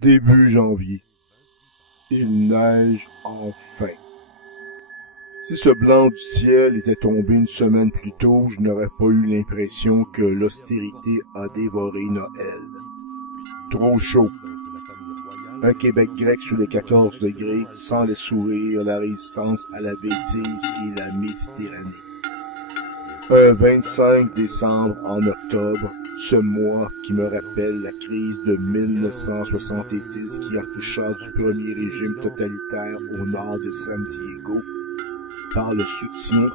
Début janvier. Il neige enfin. Si ce blanc du ciel était tombé une semaine plus tôt, je n'aurais pas eu l'impression que l'austérité a dévoré Noël. Trop chaud. Un Québec grec sous les 14 degrés, sans les sourires, la résistance à la bêtise et la Méditerranée. Un 25 décembre en octobre, ce mois qui me rappelle la crise de 1970 qui accoucha du premier régime totalitaire au nord de San Diego, par le soutien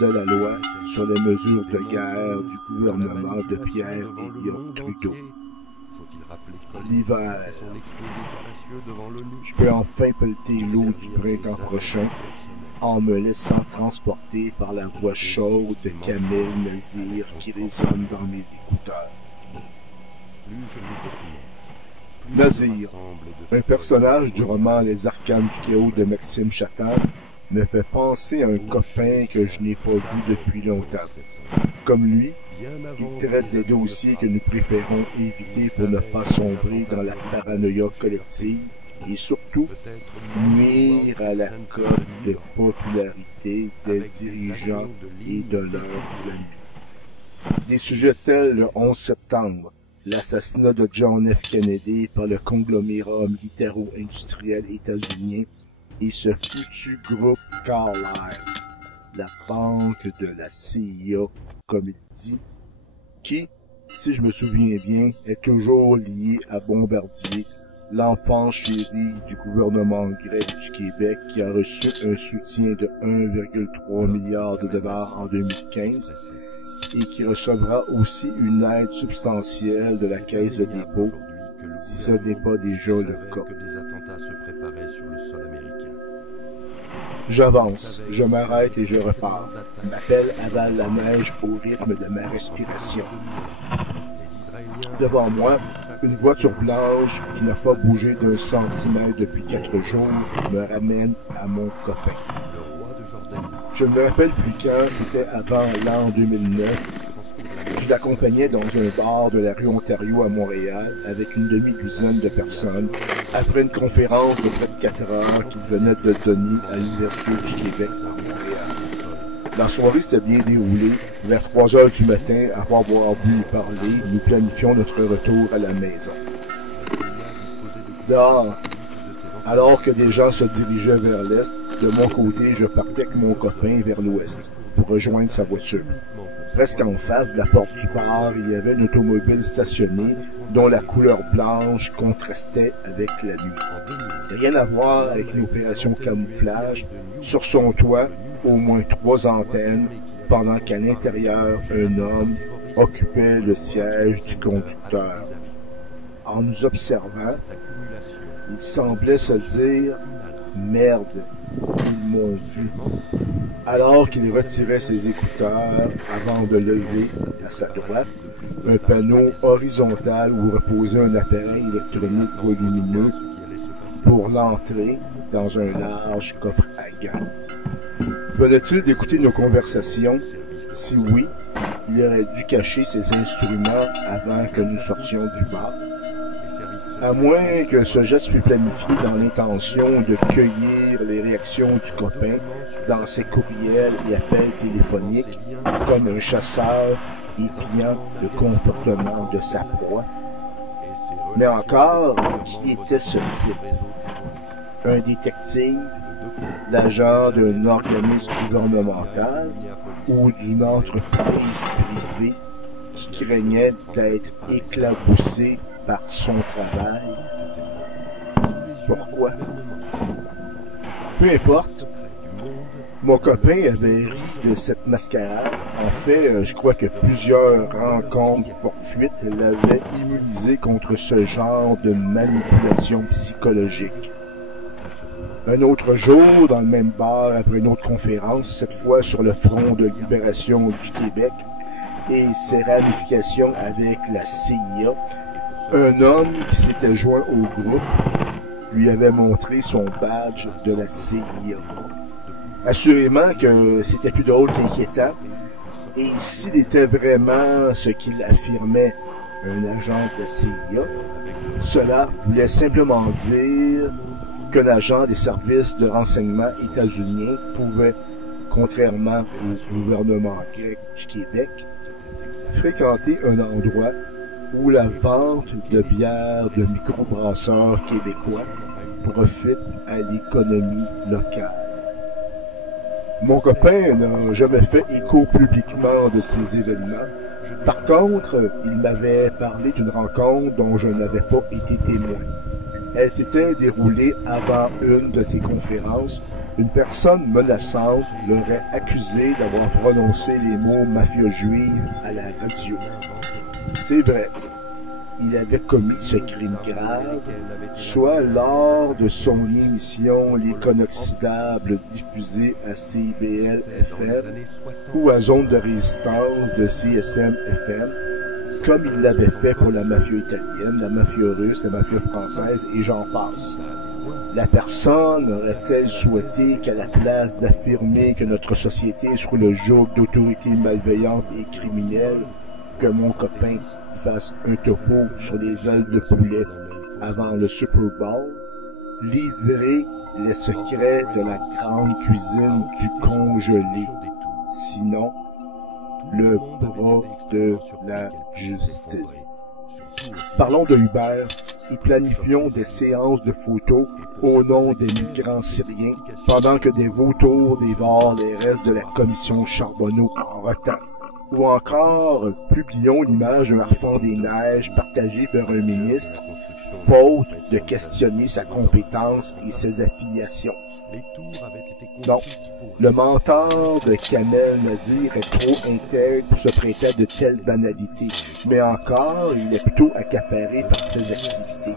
de la loi sur les mesures de guerre du gouvernement de Pierre Elliott Trudeau. L'hiver. Je peux enfin pelleter l'eau du printemps prochain en me laissant transporter par la voix chaude de Kamel Nazir qui résonne dans mes écouteurs. Nazir, un personnage du roman Les Arcanes du chaos de Maxime Chatham, me fait penser à un copain que je n'ai pas vu depuis longtemps. Comme lui, il traite des dossiers que nous préférons éviter pour ne pas sombrer dans la paranoïa collective et surtout nuire à la cote de popularité des dirigeants et de leurs amis. Des sujets tels le 11 septembre, l'assassinat de John F. Kennedy par le conglomérat militaro-industriel états-unien et ce foutu groupe Carlyle, la banque de la CIA, comme il dit, qui, si je me souviens bien, est toujours lié à Bombardier, l'enfant chéri du gouvernement grec du Québec qui a reçu un soutien de 1,3 milliard de dollars en 2015 et qui recevra aussi une aide substantielle de la Caisse de dépôt, si ce n'est pas déjà le cas. J'avance, je m'arrête et je repars. Ma pelle avale la neige au rythme de ma respiration. Devant moi, une voiture blanche qui n'a pas bougé d'un centimètre depuis 4 jours me ramène à mon copain. Je ne me rappelle plus quand, c'était avant l'an 2009. Je l'accompagnais dans un bar de la rue Ontario à Montréal avec une demi-douzaine de personnes après une conférence de près de 4 heures qu'il venait de donner à l'Université du Québec à Montréal. La soirée s'était bien déroulée. Vers 3 heures du matin, après avoir bu et parlé, nous planifions notre retour à la maison. Dehors, alors que des gens se dirigeaient vers l'est, de mon côté, je partais avec mon copain vers l'ouest pour rejoindre sa voiture. Presque en face de la porte du bar, il y avait une automobile stationnée dont la couleur blanche contrastait avec la nuit. Rien à voir avec une opération camouflage. Sur son toit, au moins 3 antennes, pendant qu'à l'intérieur, un homme occupait le siège du conducteur. En nous observant, il semblait se dire « Merde, ils m'ont vu ». Alors qu'il retirait ses écouteurs avant de lever à sa droite un panneau horizontal où reposait un appareil électronique volumineux pour l'entrée dans un large coffre à gants. Venait-il d'écouter nos conversations? Si oui, il aurait dû cacher ses instruments avant que nous sortions du bar. À moins que ce geste fût planifié dans l'intention de cueillir les réactions du copain dans ses courriels et appels téléphoniques, comme un chasseur épiant le comportement de sa proie. Mais encore, qui était ce type? Un détective, l'agent d'un organisme gouvernemental ou d'une entreprise privée qui craignait d'être éclaboussé par son travail. Pourquoi? Peu importe. Mon copain avait ri de cette mascarade. En fait, je crois que plusieurs rencontres fortuites l'avaient immunisé contre ce genre de manipulation psychologique. Un autre jour, dans le même bar, après une autre conférence, cette fois sur le Front de libération du Québec et ses ramifications avec la CIA, un homme qui s'était joint au groupe lui avait montré son badge de la CIA. Assurément que c'était plus drôle qu'inquiétant, et s'il était vraiment ce qu'il affirmait, un agent de la CIA. Cela voulait simplement dire qu'un agent des services de renseignement états-uniens pouvait, contrairement au gouvernement grec du Québec, fréquenter un endroit où la vente de bières de microbrasseurs québécois profite à l'économie locale. Mon copain n'a jamais fait écho publiquement de ces événements. Par contre, il m'avait parlé d'une rencontre dont je n'avais pas été témoin. Elle s'était déroulée avant une de ses conférences. Une personne menaçante l'aurait accusé d'avoir prononcé les mots « mafia juive » à la radio. C'est vrai, il avait commis ce crime grave, soit lors de son émission L'Icône inoxydable diffusée à CIBL-FM ou à Zone de résistance de CSM-FM, comme il l'avait fait pour la mafia italienne, la mafia russe, la mafia française et j'en passe. La personne aurait-elle souhaité qu'à la place d'affirmer que notre société est sous le joug d'autorités malveillantes et criminelles, que mon copain fasse un topo sur les ailes de poulet avant le Super Bowl, livrer les secrets de la grande cuisine du congelé, sinon le bras de la justice. Parlons de Hubert et planifions des séances de photos au nom des migrants syriens pendant que des vautours dévorent les restes de la commission Charbonneau en retard. Ou encore, publions l'image d'un harfang des neiges partagé par un ministre, faute de questionner sa compétence et ses affiliations. Non, le mentor de Kamel Nazir est trop intègre pour se prêter à de telles banalités, mais encore, il est plutôt accaparé par ses activités.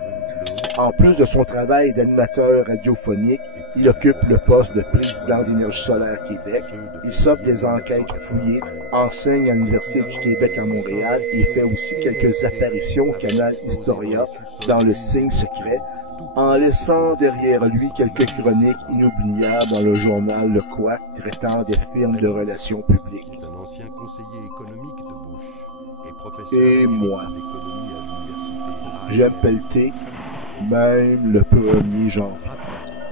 En plus de son travail d'animateur radiophonique, il occupe le poste de président d'Énergie solaire Québec. Il s'offre des enquêtes fouillées, enseigne à l'Université du Québec à Montréal et fait aussi quelques apparitions au canal Historia dans le Signe secret, en laissant derrière lui quelques chroniques inoubliables dans le journal Le Couac traitant des firmes de relations publiques. Et moi, j'aime pelleter, même le 1er janvier.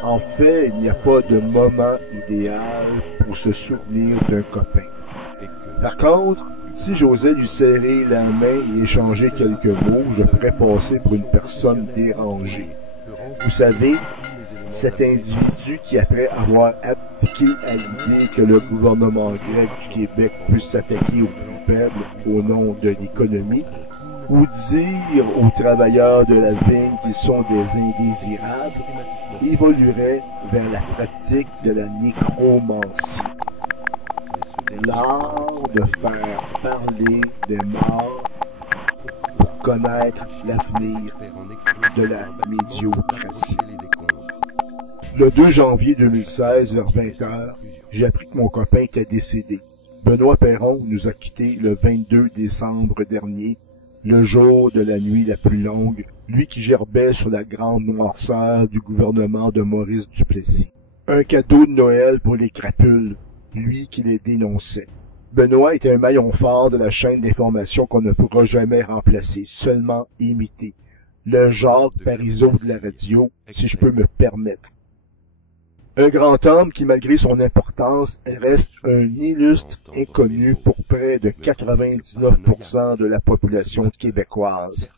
En fait, il n'y a pas de moment idéal pour se souvenir d'un copain. Par contre, si j'osais lui serrer la main et échanger quelques mots, je pourrais passer pour une personne dérangée. Vous savez, cet individu qui, après avoir abdiqué à l'idée que le gouvernement grec du Québec puisse s'attaquer aux plus faibles au nom de l'économie, ou dire aux travailleurs de la vigne qu'ils sont des indésirables, évoluerait vers la pratique de la nécromancie. L'art de faire parler des morts pour connaître l'avenir de la médiocratie. Le 2 janvier 2016, vers 20h, j'ai appris que mon copain était décédé. Benoît Perron nous a quittés le 22 décembre dernier, le jour de la nuit la plus longue, lui qui gerbait sur la grande noirceur du gouvernement de Maurice Duplessis. Un cadeau de Noël pour les crapules, lui qui les dénonçait. Benoît était un maillon fort de la chaîne d'information qu'on ne pourra jamais remplacer, seulement imiter. Le Jacques Parizeau de la radio, si je peux me permettre. Un grand homme qui, malgré son importance, reste un illustre inconnu pour près de 99% de la population québécoise.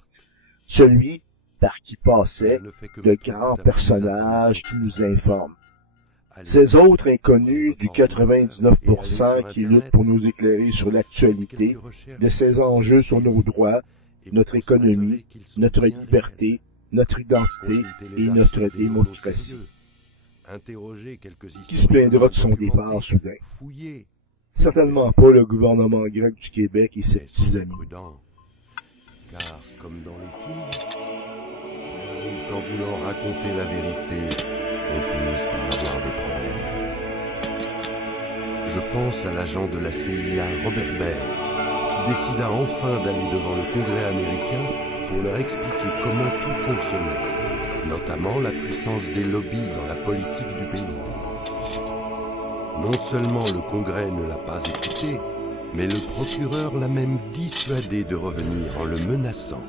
Celui par qui passait le grand personnage qui nous informe. Ces autres inconnus du 99% qui luttent pour nous éclairer sur l'actualité, de ces enjeux sur nos droits, notre économie, notre liberté, notre identité et notre démocratie. Qui se plaindra de son départ soudain? Certainement pas le gouvernement grec du Québec et ses petits amis. Car, comme dans les films, qu'en voulant raconter la vérité, on finisse par avoir des problèmes. Je pense à l'agent de la CIA, Robert Baer, qui décida enfin d'aller devant le Congrès américain pour leur expliquer comment tout fonctionnait, notamment la puissance des lobbies dans la politique du pays. Non seulement le Congrès ne l'a pas écouté, Mais le procureur l'a même dissuadé de revenir en le menaçant.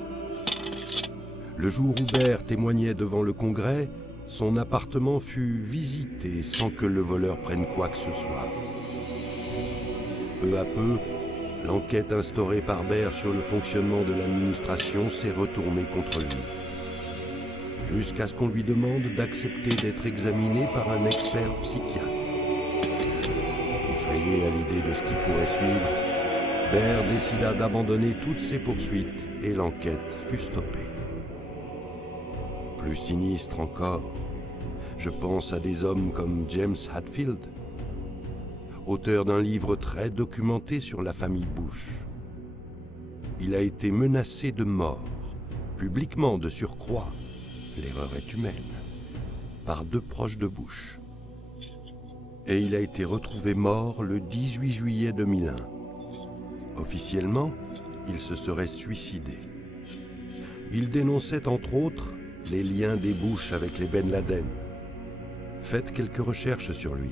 Le jour où Baer témoignait devant le Congrès, son appartement fut visité sans que le voleur prenne quoi que ce soit. Peu à peu, l'enquête instaurée par Baer sur le fonctionnement de l'administration s'est retournée contre lui. Jusqu'à ce qu'on lui demande d'accepter d'être examiné par un expert psychiatre. Effrayé à l'idée de ce qui pourrait suivre, Baer décida d'abandonner toutes ses poursuites et l'enquête fut stoppée. Plus sinistre encore, je pense à des hommes comme James Hadfield, auteur d'un livre très documenté sur la famille Bush. Il a été menacé de mort, publiquement de surcroît, l'erreur est humaine, par 2 proches de Bush. Et il a été retrouvé mort le 18 juillet 2001. Officiellement, il se serait suicidé. Il dénonçait entre autres les liens des Bush avec les Ben Laden. Faites quelques recherches sur lui.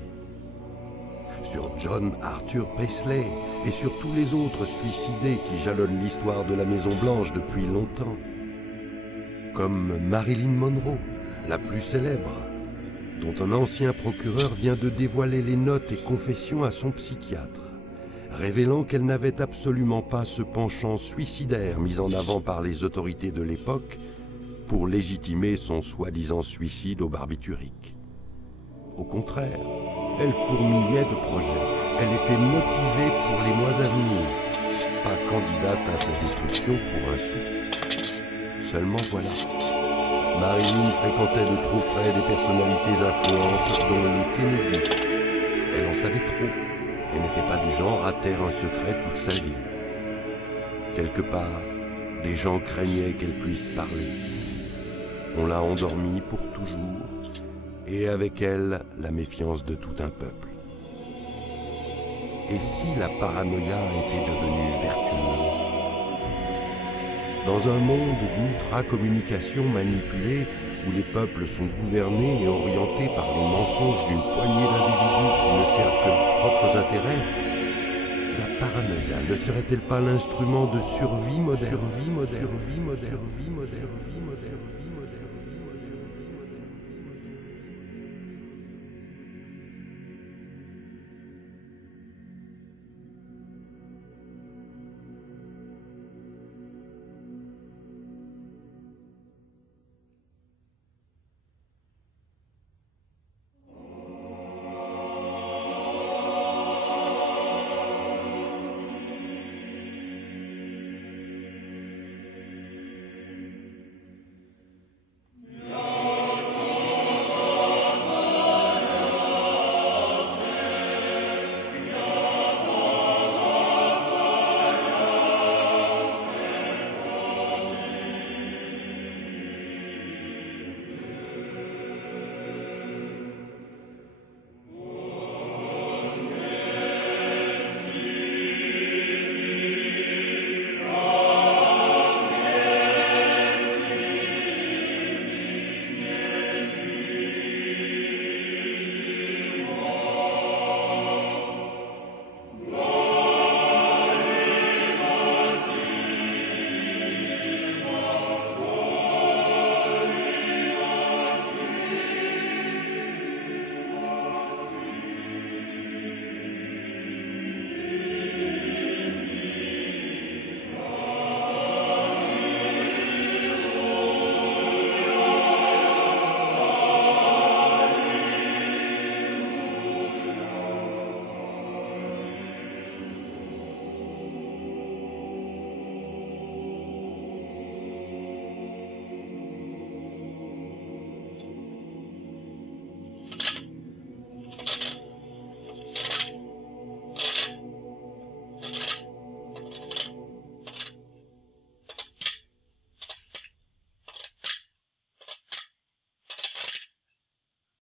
Sur John Arthur Paisley et sur tous les autres suicidés qui jalonnent l'histoire de la Maison-Blanche depuis longtemps. Comme Marilyn Monroe, la plus célèbre, dont un ancien procureur vient de dévoiler les notes et confessions à son psychiatre, révélant qu'elle n'avait absolument pas ce penchant suicidaire mis en avant par les autorités de l'époque pour légitimer son soi-disant suicide au barbiturique. Au contraire, elle fourmillait de projets, elle était motivée pour les mois à venir, pas candidate à sa destruction pour un sou. Seulement voilà. Marilyn fréquentait de trop près des personnalités influentes, dont les Kennedy. Elle en savait trop et n'était pas du genre à taire un secret toute sa vie. Quelque part, des gens craignaient qu'elle puisse parler. On l'a endormie pour toujours, et avec elle, la méfiance de tout un peuple. Et si la paranoïa était devenue vertueuse? Dans un monde d'ultra-communication manipulée, où les peuples sont gouvernés et orientés par les mensonges d'une poignée d'individus qui ne servent que leurs propres intérêts, la paranoïa ne serait-elle pas l'instrument de survie moderne?